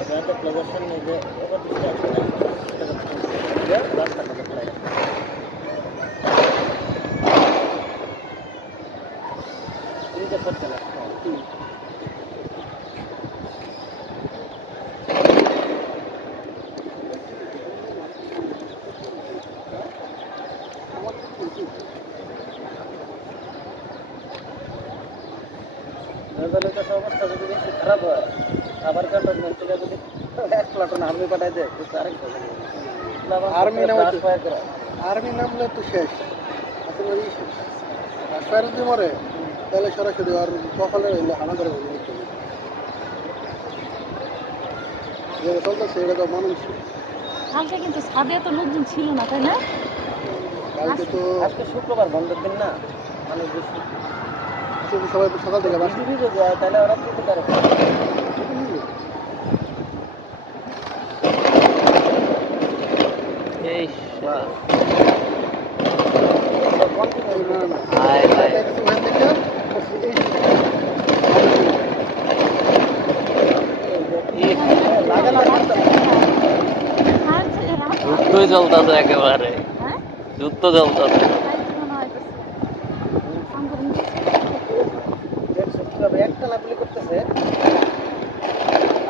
Berarti pelajaran ini dia apa bisa dia basta pada pelajaran. Ini dapat salah. তাহলে তো অবস্থা যদি বেশি খারাপ হয় আবার ক্যান্টনমেন্ট থেকে যদি এক প্লাটুন আর্মি পাঠায় দেয় তো আরেক আর্মি নামলে তো শেষ আসলে শেষ রাজশাহী যদি মরে তাহলে সরাসরি আর কপালে হইলে হানা করে যেটা চলতেছে এটা তো মানুষ কালকে কিন্তু ছাদে এত লোকজন ছিল না তাই না? কালকে তো আজকে শুক্রবার বন্ধের দিন না মানুষ বেশি সবাই সকাল থেকে বাসা যায় তাহলে ওরা করতে পারে এই যুদ্ধ চলতেছে একেবারে যুদ্ধ চলতেছে একটা লাভলি করতেছে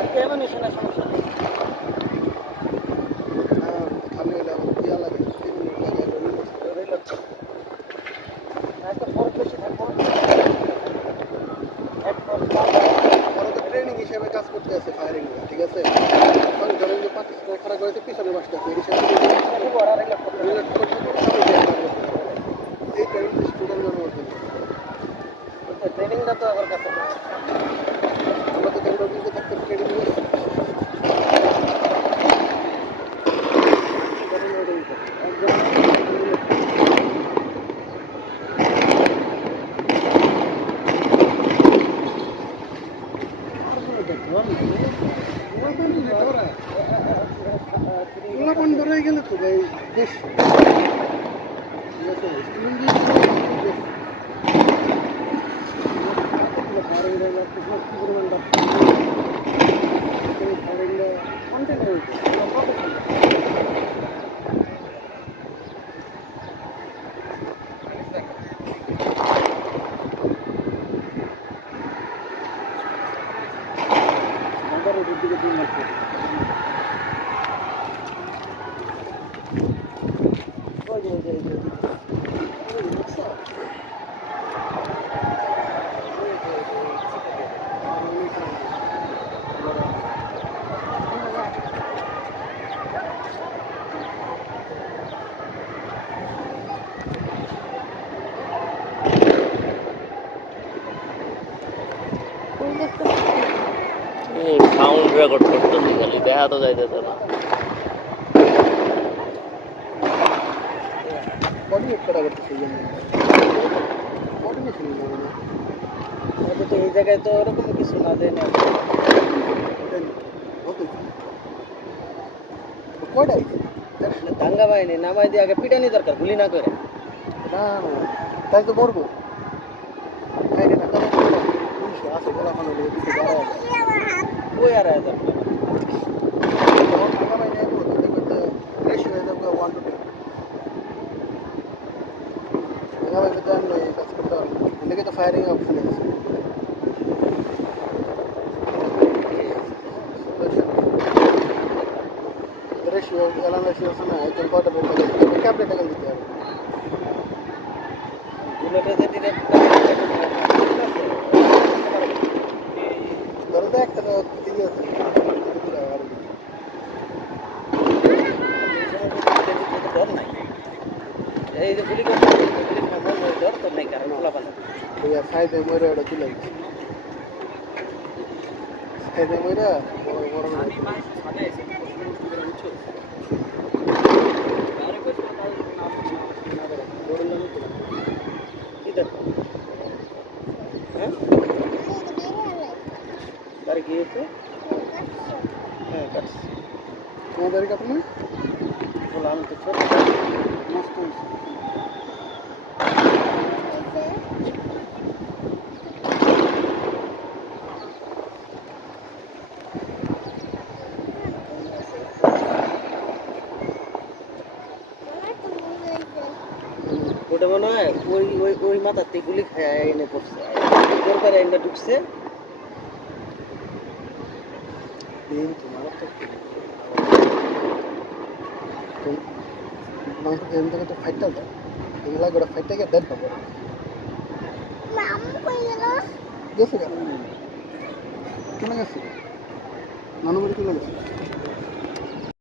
আজকে এমন এসে না সমস্যা নেই ট্রেনিং হিসেবে কাজ করতে আছে ফায়ারিং ঠিক আছে ধরেন যে পাকিস্তান খারাপ করেছে পিছনে বাসটা আছে এই ট্রেনিং স্টুডেন্টের মধ্যে ট্রেনিংটা তো আমার কাছে আমরা তো কেন্দ্রবিন্দু থাকতে ট্রেনিং বন্ধ হয়ে গেলে তো ভাই বেশ সাউন্ড রেকর্ড করতেছি খালি দেখা তো যাইতেছে না এই জায়গায় তো ওরকম কিছু না দেয় না দাঙ্গা বাহিনী নামাই দিয়ে আগে পিটানি দরকার গুলি না করে না তাই তো মরবো ওই আর দরকার ফায়ারিং অপশন আছে রেশিও এলানাশিও আছে না একজন কয়টা বের করে ক্যাপটা টাকা দিতে হবে বুলেটে যে ডিরেক্ট ধরো তো একটা ঠিক আছে ডর নাই এই যে গুলি করতে ডর তো নেই কারণ খোলা পালা সাইডে মরে ওটা তুলে সাইডে মরে বড় বাড়ি গিয়েছে হ্যাঁ কাটছি তোমার বাড়ি কাটলো না বললাম তো ছোট নষ্ট হয়েছে ওটা মনে হয় ওই ওই ওই মাথাতে গুলি খায় এনে পড়ছে দরকারে এনে ঢুকছে কিন্তু মারাত্মক মাংস এখান থেকে তো ফাইটটা যায় এগুলা করে ফাইটটা গিয়ে দেন পাবো গেছে কেন গেছে নানু বাড়ি চলে গেছে